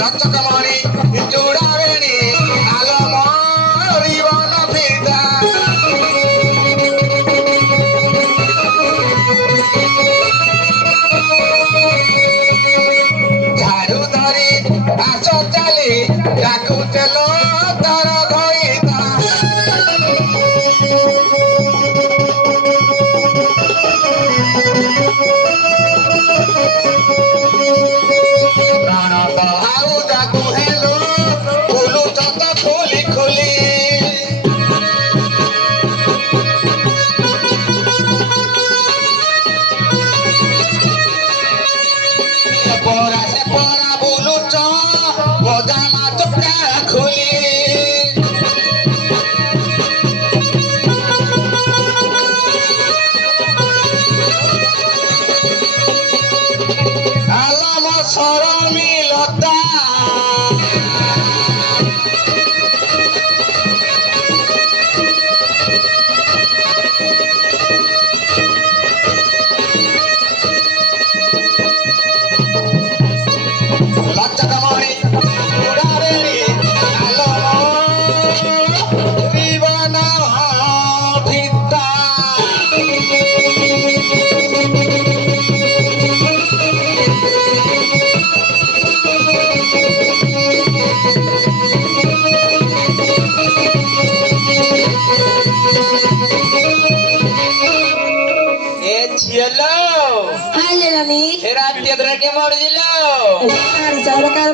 लचकमणी जुड़ावेणी आलम फिरता झाड़ू धरी आस चली डाकू चलो तर घईता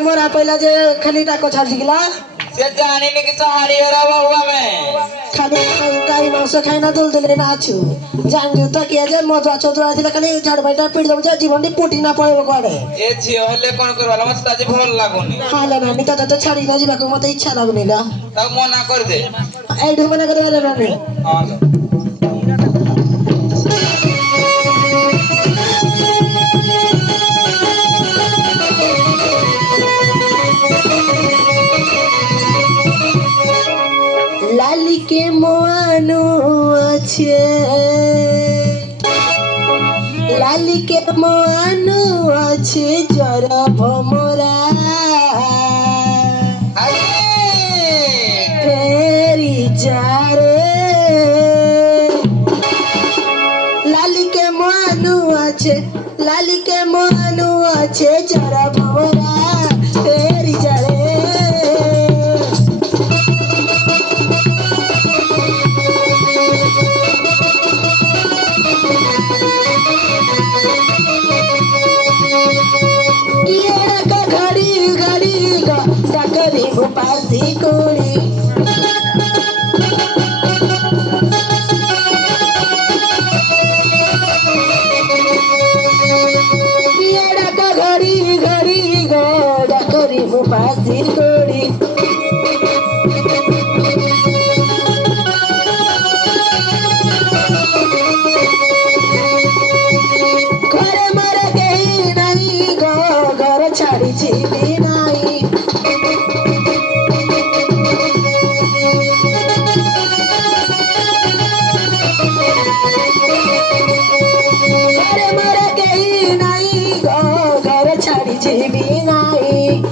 मोरा पहला जे खाली टाको छाड़ दिला से जाने ने कि सहारी हरा बाबा में खाली गाई मांस खाइना दुल दुल ना छु जान जो तक ये जे मधुआ चौधरा दिला खाली झाड़ बैठा पीड़ दब जा जीवन दी पोटी ना पड़े कोड़े ए झियो हले कोन करवाला मत ताजे भल लागोनी हाले नानी तो छाड़ी ना जीवा को मते इच्छा लागुनी ला तब मना कर दे एडू मना कर वाला नानी हां लाली के मोआनो अच्छे लाली के मोआनो अच्छे जरा भमरा फेरी जारे लाली के मोआनो अच्छे जरा भमरा फेरी जारे पासी कोड़ी येड़ा का घड़ी घड़ी गोड़ा करी पासी कोड़ी घरे मरे गई नहीं गो घर छाड़ी छी नहीं जीवी नहीं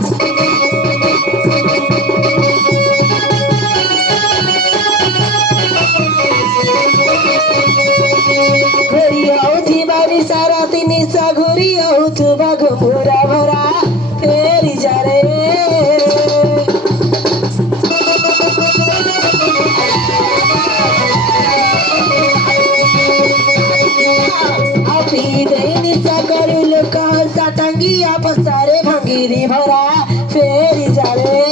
घुरी औथी बारी सारा तिनी सा घुरी औथ बाघ पूरा भरा फेरी जा रे आपी देनी सा करू लोक सा टंगिया पसारे भंगीरी भरा फेरी जा रे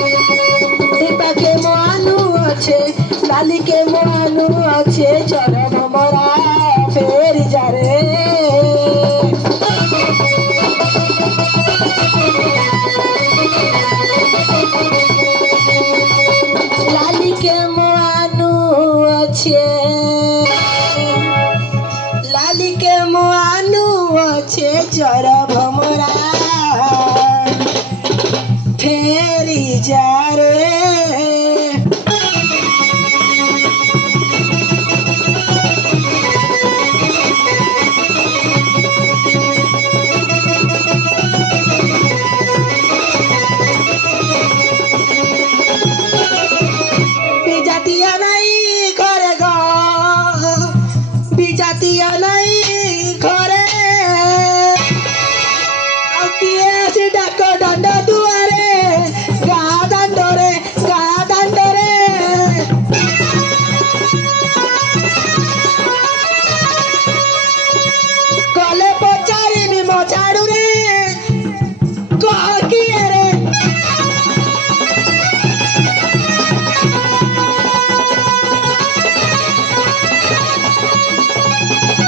दीपा के मोआनु अच्छे लाली के मोआनु अच्छे चरण मरा फेरी जा रे लाली के मोआनु अच्छे लाली के मोआनु अच्छे चर भमरा फेरी जा रे ବାତିଆ ନାଇଁ ଘରେ ଆଉ କିଏ ଆସି ଡାକ ଦାଣ୍ଡ ଦୁଆରେ ଗାଁ ଦାଣ୍ଡରେ ଗଲେ ପଚାରିବି ମୋ ଝାଡୁରେ କହ କିଏ ରେ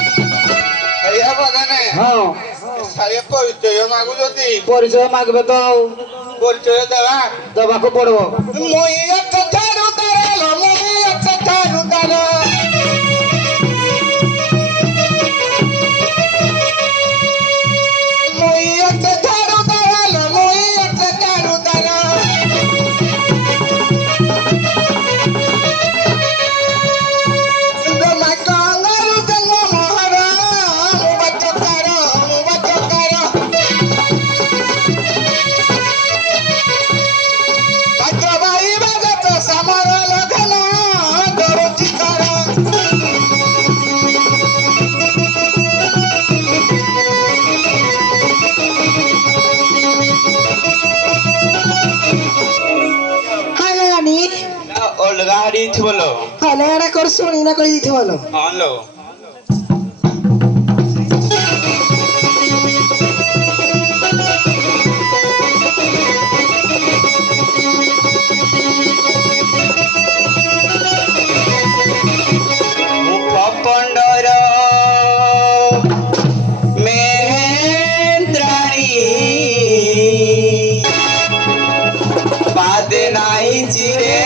ଆଜ୍ଞା ପ୍ରଧାନେ ହଁ ସାରିଏ ପରିଚୟ ମାଗୁଛନ୍ତି ପରିଚୟ ମାଗବେ ତ ଆଉ ପରିଚୟ ଦେବା ଦେବାକୁ ପଡିବ। ମୁଇଁ ଏକ ଝାଡୁ ତାର ମୁଇଁ ଏକ ଝାଡୁ ତାର ମୁଇଁ ଏକ ଝାଡୁ ତାର ମୁଇଁ ଏକ ଝାଡୁ ତାର ଜମା କଙ୍ଗାରୁ ଜନ୍ମ ମହର ମୁଁ ବାଚକାର ପାତ୍ର ଭାଇ ବାଗତ ସାମର ଲଗନ ଦରୁଚି କର ହାଲେ ରାনী ଅଲଗା ଦେଇଥିବ ଲୋ ହାଲେ ଏଟା କର ଶୁଣି ନା କହି ଦେଇଥିବ ଲୋ ହଁ ଲୋ ମୁଖ ପଣ୍ଡର ମେହେନ୍ଦ୍ରାଣୀ ପାଦେ ନାହିଁ ଚିରେ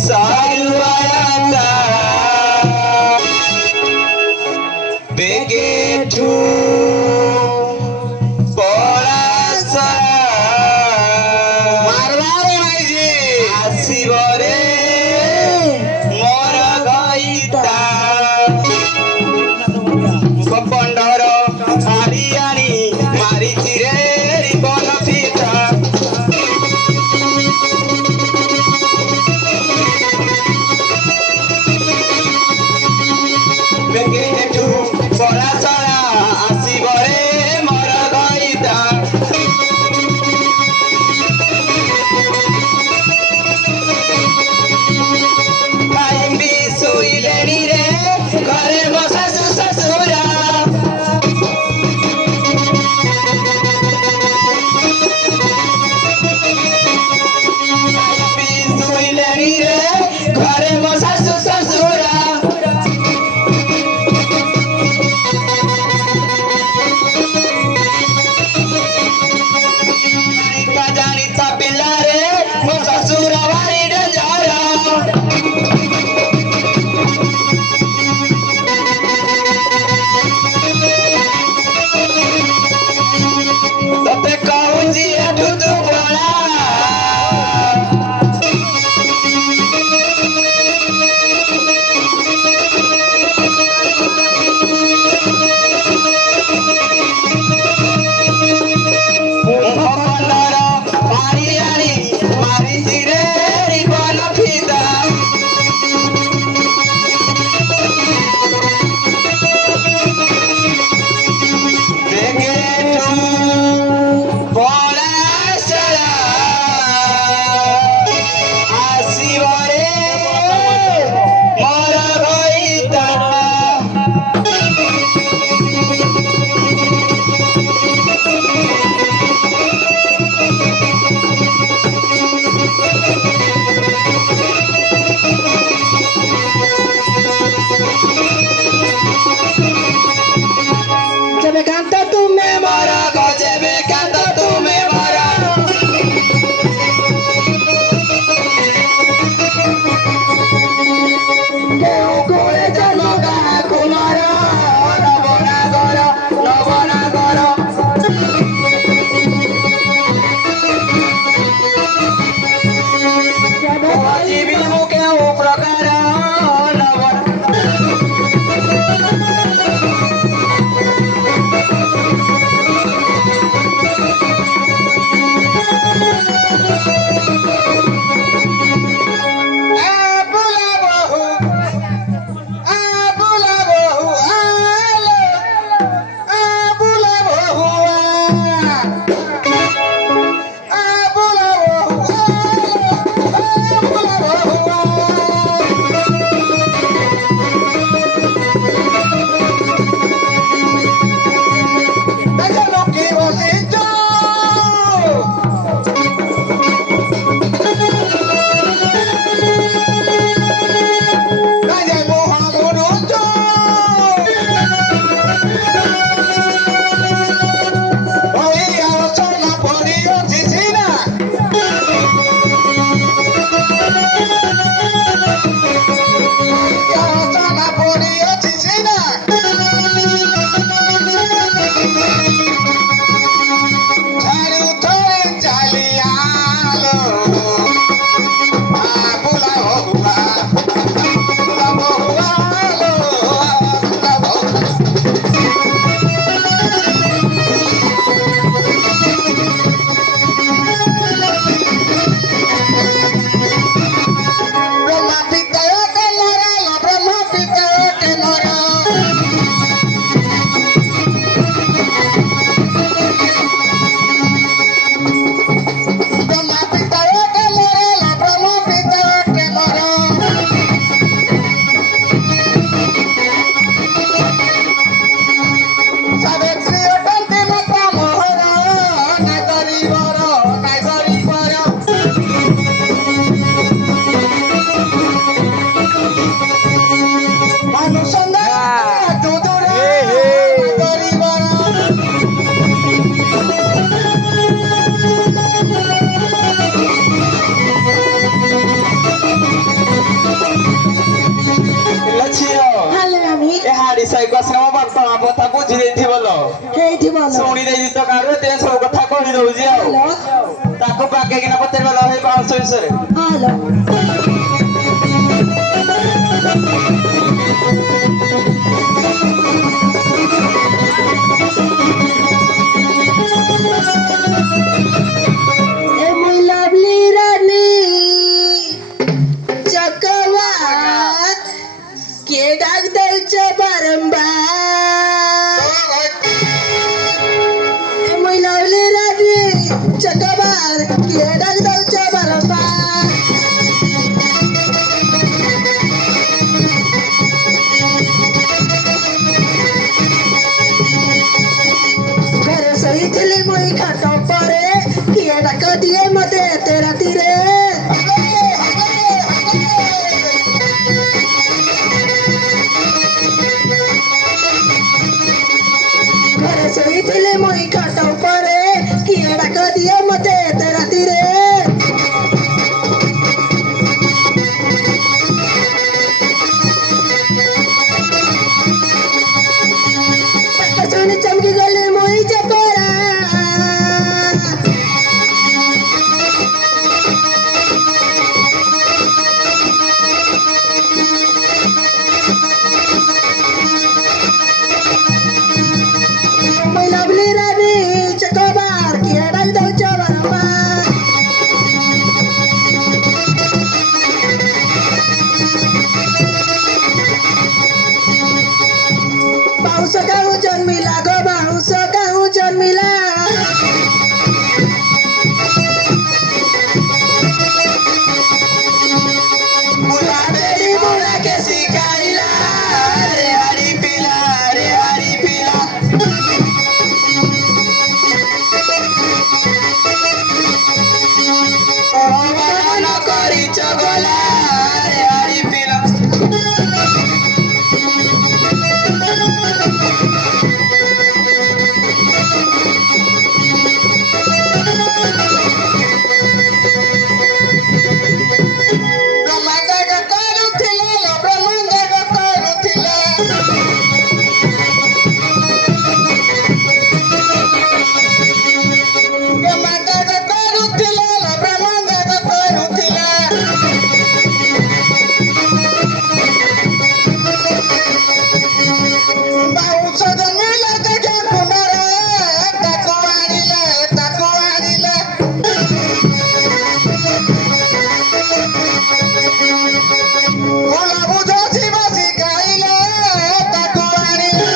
ସାରୁଆତା ବେଗେଠୁ ପଳାସା ମାରବାରେ ଭାଇଜି ଆସିବରେ ମୋର ଗଇତା କପଣ୍ଡର ହାରିଆଣି ମାରିଛି ରେ ରିବନ ଫିତା ବେଗେଠୁ ପଳାସରା ଆସିବରେ ମୋର ଗଇତା ଖାଇବି ଶୋଇଲେଣି ରେ ଘରେ ମୋ ଶାଶୁ ଶ୍ୱଶୁର ଖାଇବି ଶୋଇଲେଣି ରେ ଘରେ ମୋ ଶାଶୁ ଶ୍ୱଶୁର ଜାଣିତା ପିଲାରେ ମୋ ଶ୍ୱଶୁର ଭାରି ଡେଞ୍ଜର ତତେ କହୁଛି ଏଠୁ ତୁ ପଳା ଭଗବାନର ମାରିଆଣି ମାରିଛି ରେ ରିବନ ଫିତା ପଳାସରା ଆସିବରେ ମୋର ଗଇତା ଯେବେ କାନ୍ତ ତୁମେ ମୋର ଗଜେବେ କାନ୍ତ ତୁମେ ମୋର କେଉଁ କୋଳେ ଜନ୍ମ କାହାକୁ ମର ନବନାଗର ଯେବେ ଯିବି ମୁଁ କେଉଁ ପ୍ରକାର ନବନା ସାଇକୁ ଆସିଲେ ମୋ ବାପା ମା କଥା ବୁଝି ଦେଇଥିବ ଲୋ ହେଇଠି ଭଲ ଶୁଣି ଦେଇଛି ତ କାହାକୁ ଏତେ ସବୁ କଥା କହିଦଉଛି ଆଉ ହ୍ୟାଲୋ ତାକୁ ପାକେଇକିନା ପଚାରିବା ଲୋ ହେଇ ବାଉଁଶ ବିଷୟରେ ହ୍ୟାଲୋ ए मुई लवली रानी चकवात के डाक दौच बारंबार ए मुई लवली रानी चकवात के डाक दौच बारंबार घर सही थी मुई खाटो परे किए डाक दिए मते तेरा तीरे घर सही थी मुई खाटो परे किए डाक दिए मते तेरा तीरे सुनी चमकी गली मुई चकोरा मुई लवली रानी चकोबार किए डाक दौच बारंबार बाउंस काहू जन्मिला गो बाउंस काहू जन्मिला बुला बेरी बुला के सिखाइला रे हरी पीला न करी चगला रे हरी पीला ବ୍ରହ୍ମାଣ୍ଡ କରୁଥିଲେ ଲୋ ବ୍ରହ୍ମାଣ୍ଡ କରୁଥିଲେ ବ୍ରହ୍ମାଣ୍ଡ କରୁଥିଲେ ଲୋ ବ୍ରହ୍ମାଣ୍ଡ କରୁଥିଲେ ବାଉଁଶ ଜମିଲା ଦେଖେ କୁଣ୍ଡରେ ତାକୁ ଆଣିଲେ ଭଲ ବୁଝୁଛି ବସି ଗାଇଲେ ତାକୁ ଆଣିଲେ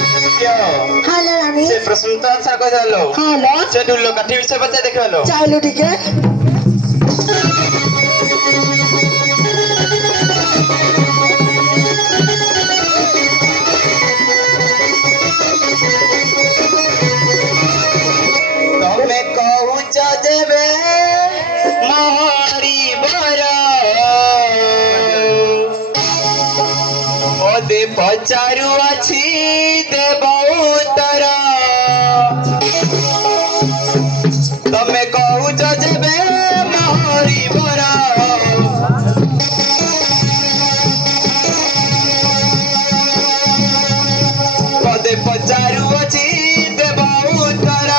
हालो रानी ସେ ପ୍ରଶ୍ନ ତ ଆନ୍ସର କହିଦେଲ हालो ସେ ଡୁଲ କାଠି ବିଷୟ ପଚାରି ଦେଖିବାଲ चालू टिके ତମେ କହୁଛ ଯେବେ ମରିବର ମତେ ପଚାରୁଅଛି ଦେବ ଉତ୍ତର ତମେ କହୁଛ ଯେବେ ମରିବର ମତେ ପଚାରୁଅଛି ଦେବ ଉତ୍ତର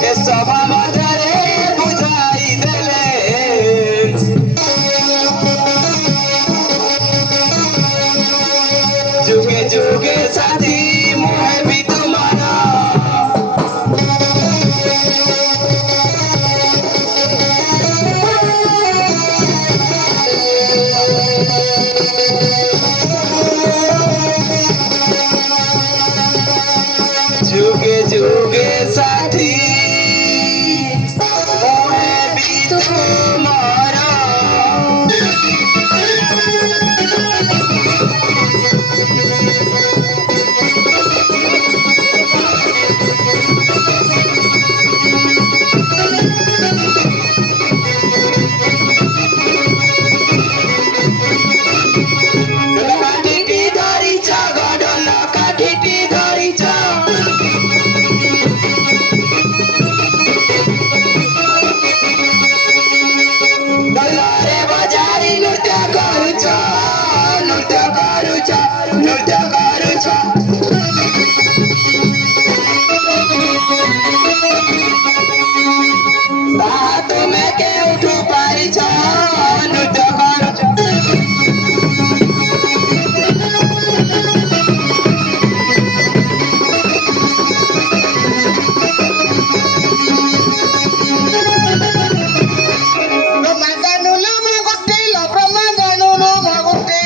ଏ ସଭା ମଧ୍ୟରେ ବୁଝାଇ ଦେଲେ ଯୁଗେ ଯୁଗେ ସାଥୀ ମୁଁ ହେବି ତୁମର যুগে যুগে সাথী ମୁଁ ହେବି ତୁମର ନୃତ୍ୟ କରୁଛ ତାହା ତୁମେ କେଉଠୁ ପାରିଛ ନୃତ୍ୟ କରୁଛ ప్రమాదనులు మగుటిలో ప్రమాదనులు మగుటి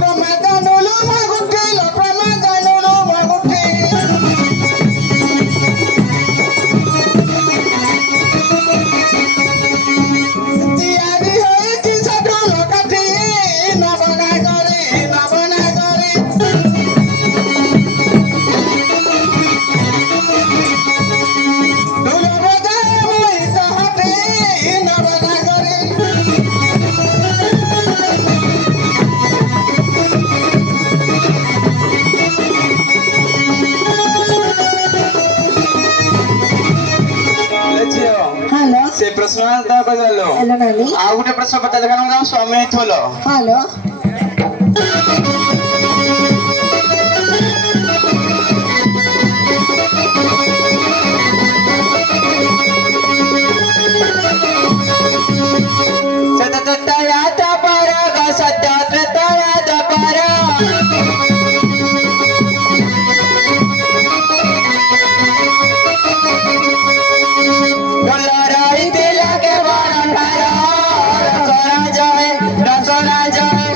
ప్రమాదనులు మగుటిలో ప్రమాదనులు మగుటి ତିଆରି ହୋଇଛି ସେଠୁ ଲୋକଟି ନବନା କରି హలో ସେ ପ୍ରଶ୍ନ କହିଦେଲ హలో నాని ଆଉ ଗୋଟେ ପ୍ରଶ୍ନ ପଚାର ଦେଖା ତମ ସ୍ୱାମୀ ଥୋଲ హలో सततयात पर सत्यात पर के रसोना जाए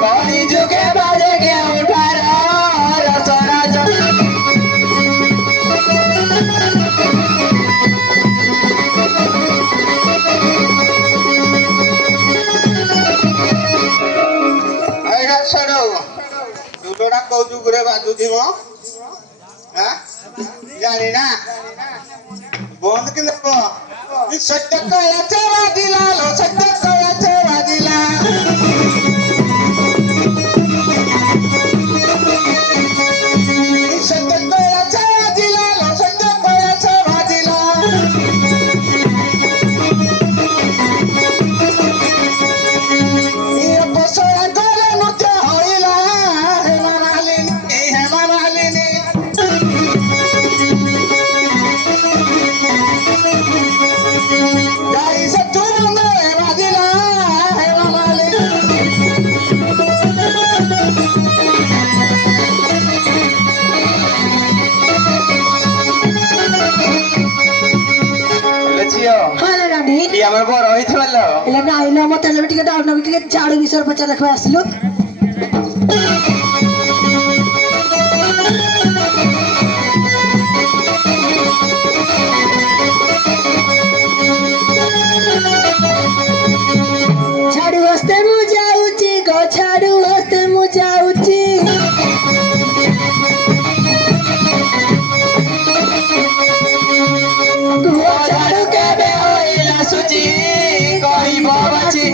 कली जुगे बाजे के उठारा रसोना जाए দুটোটা কৌচু করে বাজু দিব হ্যাঁ জানি না বন্ধ কি দেব সত্য কয়াছে বাজিলা লো সত্য কয়াছে বাজিলা সত্য কয়াছে বাজিলা লো সত্য কয়াছে বাজিলা এই অপসরা করে নৃত্য হইলা হেমালিনী যাই সে তুমি বাজিলা হেমালিনী ଝିଅ హలో నాని ଇଏ ଆମର ବର ହେଇଥିବଲ ఇలా నా ఇలా ମତେ ହେଲେ ବି ଟିକେ ଡାଉନ ବି ଟିକେ ଝାଡୁ ବିଷୟରେ ପଚାର ଦେଖିବା ଆସିଲୁ ଝାଡୁ ହସ୍ତେ ମୁଁ ଯାଉଛି ଗୋ ଝାଡୁ ହସ୍ତେ ମୁଁ ଯାଉଛି ଝାଡୁ କେବେ ହୋଇଲା ସୁଚି କହିବ ବାଛି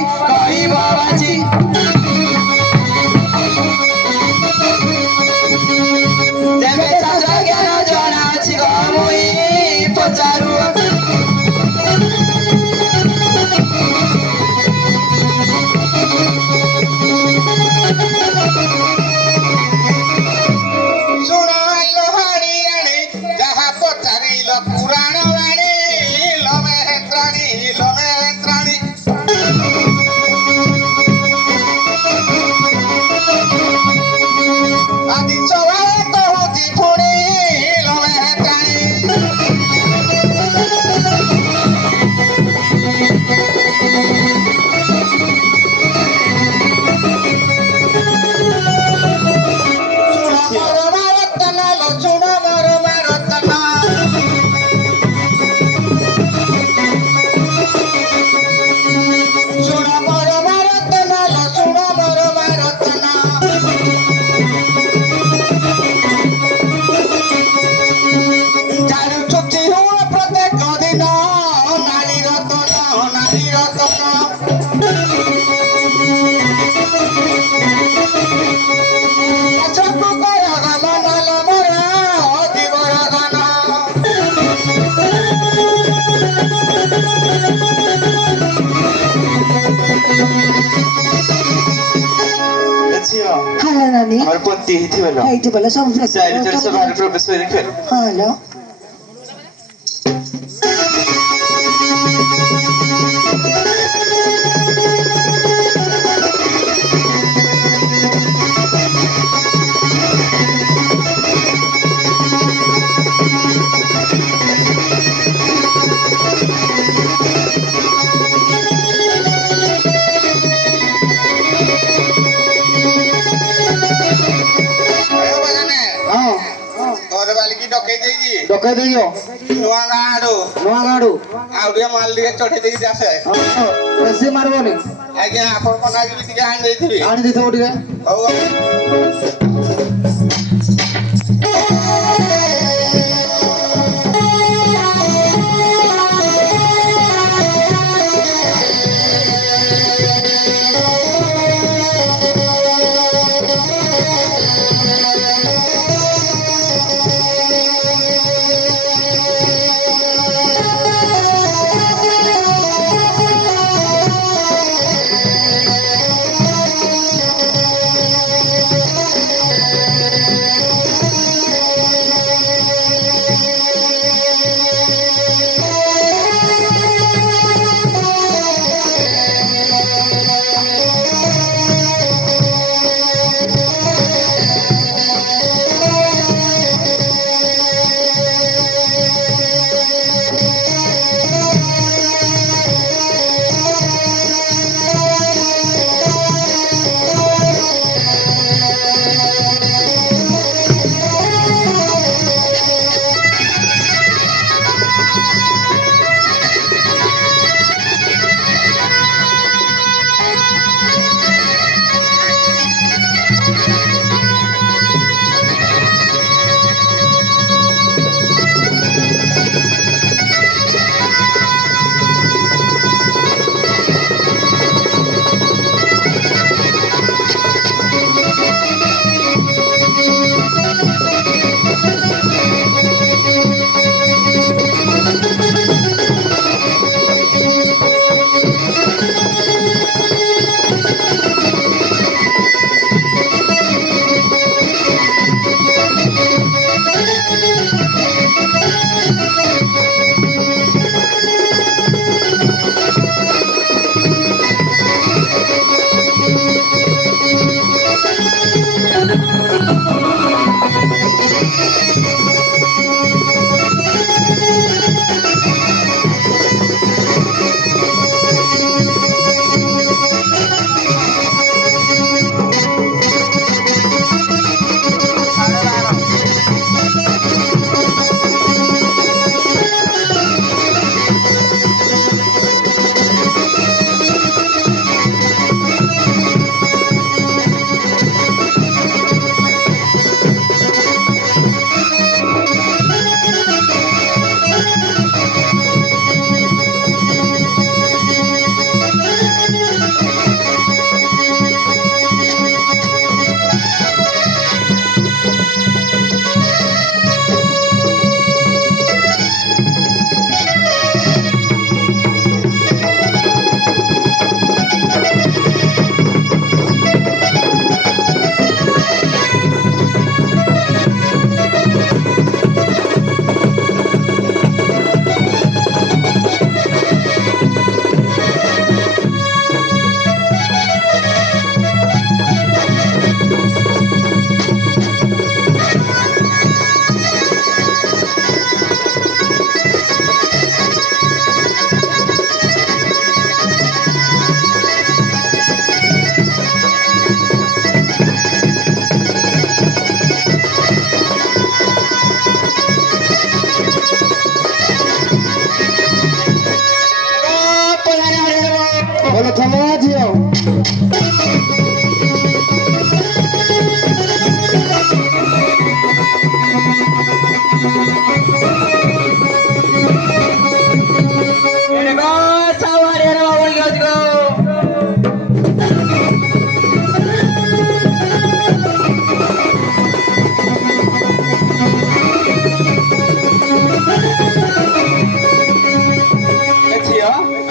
ଆମର ପତି ହେଇଥିବଲ ହେଇଠି ବୋଲେ ସବୁ ଚାରି ଥର ସଭାରେ ପ୍ରବେଶ କରି ଫେର ହ୍ୟାଲୋ ଘର ବାଲିକି ଡକେଇ ଦେଇକି ଡକାଇ ଦେଇଛ ନୂଆ ଗାଁ ଆଡୁ ନୂଆ ଗାଁରୁ ଆଉ ଟିକେ ମାଲ ଟିକେ ଚଢେଇ ଦେଇକି ଆସେ ବେଶୀ ମାରିବନି ଆଜ୍ଞା ଆପଣ ମନାକି ବି ଟିକେ ଆଣି ଦେଇଥିବି ଆଣି ଦେଇଥିବ ଟିକେ ହଉ ଭଲ ଥବ ଝିଅ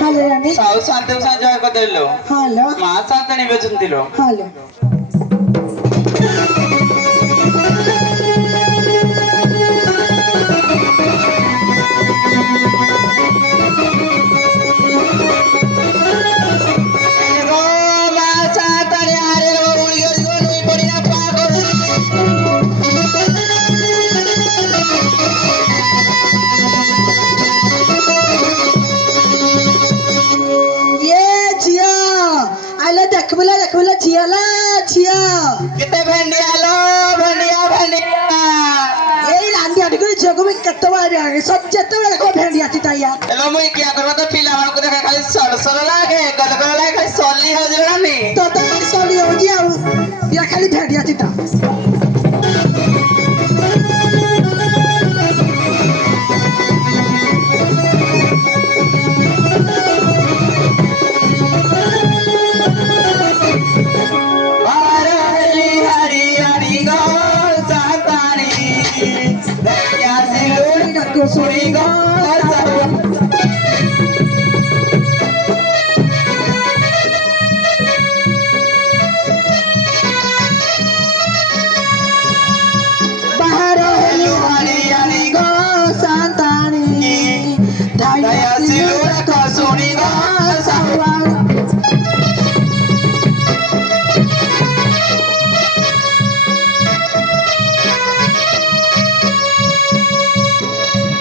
హలో రాణి సావు శాంతం సంజాయ కదల్లో హలో మా శాంతని వెచుంతిలో హలో ତିଆରି କରି ଝିଅକୁ ବି କେତେବେଳେ ଆଣି ସବୁ ଯେତେବେଳେ ଦେଖ ଭେଣ୍ଡି ଆସି ତାଇଆ ଏବେ ମୁଁ କିଆ କରିବା ତ ପିଲାମାନଙ୍କୁ ଦେଖା ଖାଲି ସର ଲାଗେ ଗଲ ଗଲ ଲାଗେ ଖାଲି ସଲି ହଉଛି ନାନି ତ ତ ସଲି ହଉଛି ଆଉ ଇଆ ଖାଲି ଭେଣ୍ଡି ଆସି ତା सुनी गो बाहर हेलु हरियाली गो संतानी दया सिलु रख सुनी गो सवा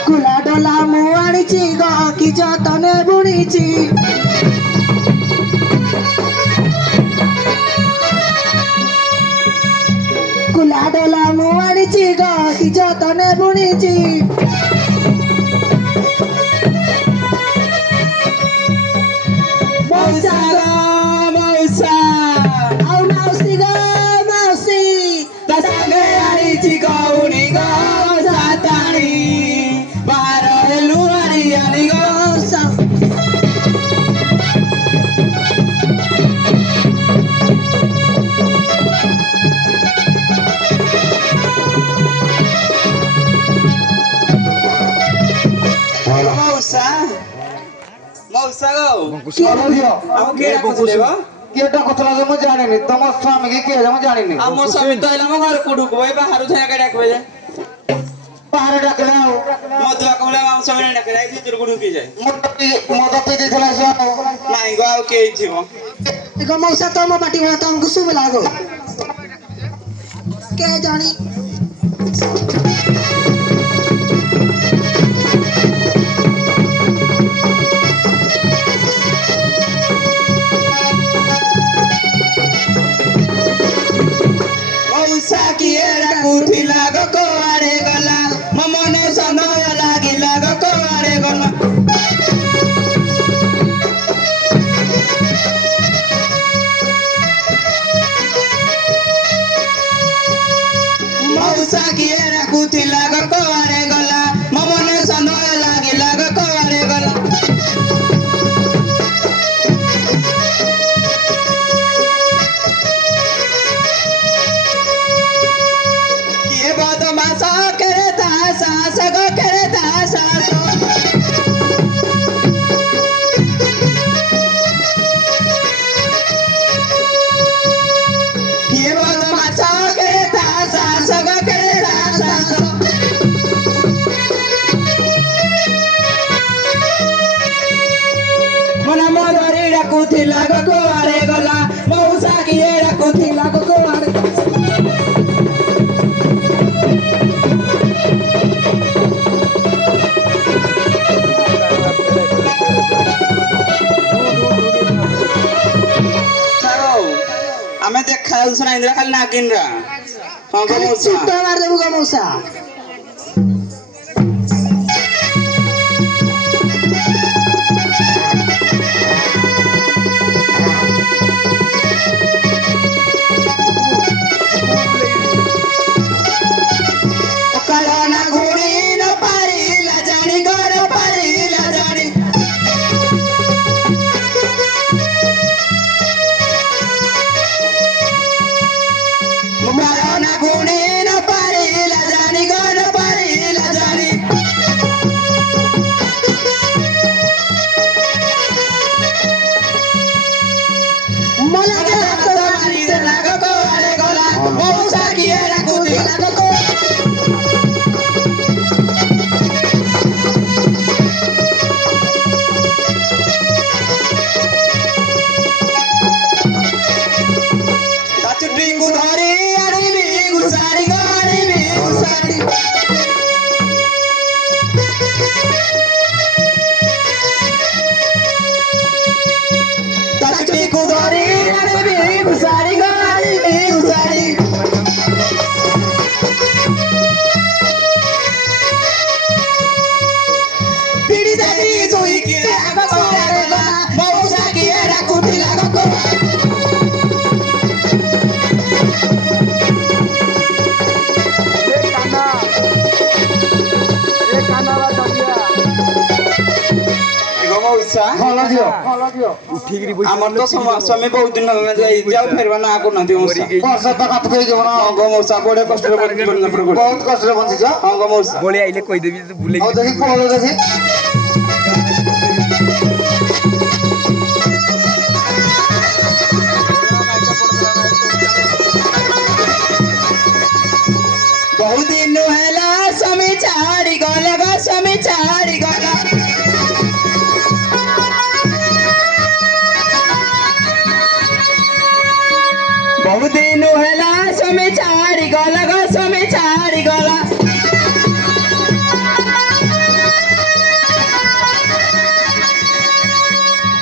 कुला डोला मुआणीची गो की जतने बुणीची कुला डोला मुआणीची गो की जतने बुणीची मौसा गो मौसा औ मावशी गो मावशी तसागे आईची गौणी गो साताणी बाहर हेलु हरियाली गो मौसा मौसा गो ଆମ କିଏ ଡାକୁଥିଲେ ବା କିଏ ଡାକୁଥିଲା ଯେ ମୁଁ ଜାଣିନି ତମ ସ୍ୱାମୀ କି କିଏ ଯେ ମୁଁ ଜାଣିନି ଆମ ସ୍ୱାମୀ ତ ହେଲା ମୋ ଘରକୁ ଢୁକୁବ ଏ ବାହାରୁ ଛାୟା ଡାକିବେ ଯେ ବାହାରେ ଡାକିଲେ ଆଉ ମଧୁଆ କହିଲେ ଆମ ସ୍ୱାମୀ ଡାକିଲେ ଏଇ ଭିତରକୁ ଢୁକି ଯାଏ ମଦ ପିଇ ଦେଇଥିଲା ସେ ଆଉ ନାଇଁ ଗো ଆଉ କେହି ଥିବ ଏକ ମଉସା ତମ ପାଟି ଭଳିଆ ତମକୁ ଶୁଭିଲା ଗো କେ ଜାଣି ମଉସା କିଏ ଡାକୁଥିଲା ଗো କୁଆଡ଼େ ଗଲା ମୋ ମନେ ସମୟ ଲାଗିଲା ଗো କୁଆଡ଼େ ଗଲା ମଉସା କିଏ ଡାକୁଥିଲା ଗো କୁଆଡ଼େ ଗଲା ମୋ ମନେ ସମୟ ଲାଗିଲା ଗো କୁଆଡ଼େ ଗଲା କିଏ ବଦମାସ କେରେ ତାସ ସଗ କେରେ ତାସ କିଏ ବଦମାସ କେରେ ତାସ ସଗ କେରେ ତାସ ମୋ ନାମ ଧରି ଡାକୁଥିଲା ଗো କୁଆଡ଼େ ଗଲା ମଉସା କିଏ ଡାକୁଥିଲା ଗୋ କୁଆଡ଼େ ଆମେ ଦେଖା ଯାଉଛୁ ନା ଇନ୍ଦିରା ଖାଲି ନାଗିନରା ହଁ ଗো ମଉସା ଚିତ୍ତ ମାରିଦେବୁ ଗো ମଉସା କାଳନା ଘୁଡ଼ି ନ ପାରିଲା ଜାଣି ଘର ପାରିଲା ଜାଣି କାଳନା ଘୁଡ଼ି ନ ପାରିଲା ଜାଣି ମଉସା ଆମର ତ ସ୍ୱାମୀ ବହୁତ ଦିନ ହେଲା ଯାଇଛି ଆଉ ଫେରିବା ନା କରୁନାହାନ୍ତି ମଉସା ହଁ ଗো ମଉସା ବଢିଆ କଷ୍ଟରେ ବହୁତ କଷ୍ଟରେ ବଞ୍ଚିଛ ହଁ ଗো ମଉସା ଆଉ ଦେଖି କୋଳ ଦେଖି ବହୁତ ଦିନ ହେଲା ସ୍ୱାମୀ ଛାଡି ଗଲା ଗো ସ୍ୱାମୀ ଛାଡି ଗଲା ବହୁତ ଦିନ ହେଲା ସ୍ୱାମୀ ଛାଡି ଗଲା ଗো ସ୍ୱାମୀ ଛାଡି ଗଲା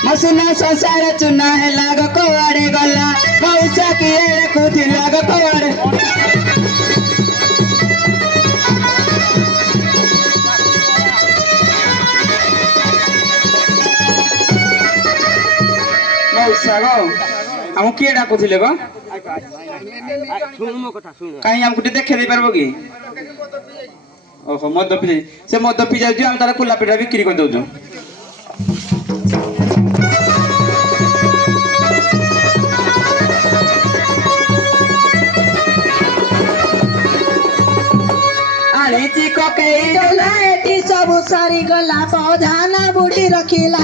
ମୋ ସୁନା ସଂସାର ଚୁନା ହେଲା ଗো କୁଆଡେ ଗଲା ମଉସା କିଏ ଦେଖୁଥିଲା ଗো କୁଆଡେ ମଉସା ଗো ଆମକୁ କିଏ ଡାକୁଥିଲେ ଗো କାହିଁ ଆମକୁ ଟିକେ ଦେଖେଇ ଦେଇ ପାରିବ କି ଓହୋ ମଦ ପିଇ ସେ ମଦ ପିଇ ଯାଉଛି ଆମେ ତାର କୁଲା ପିଠା ବିକ୍ରି କରିଦଉଛୁ ଆଣିଛି କକେଇ ଏଠି ସବୁ ସାରି ଗଲା ପଧାନା ବୁଢୀ ରଖିଲା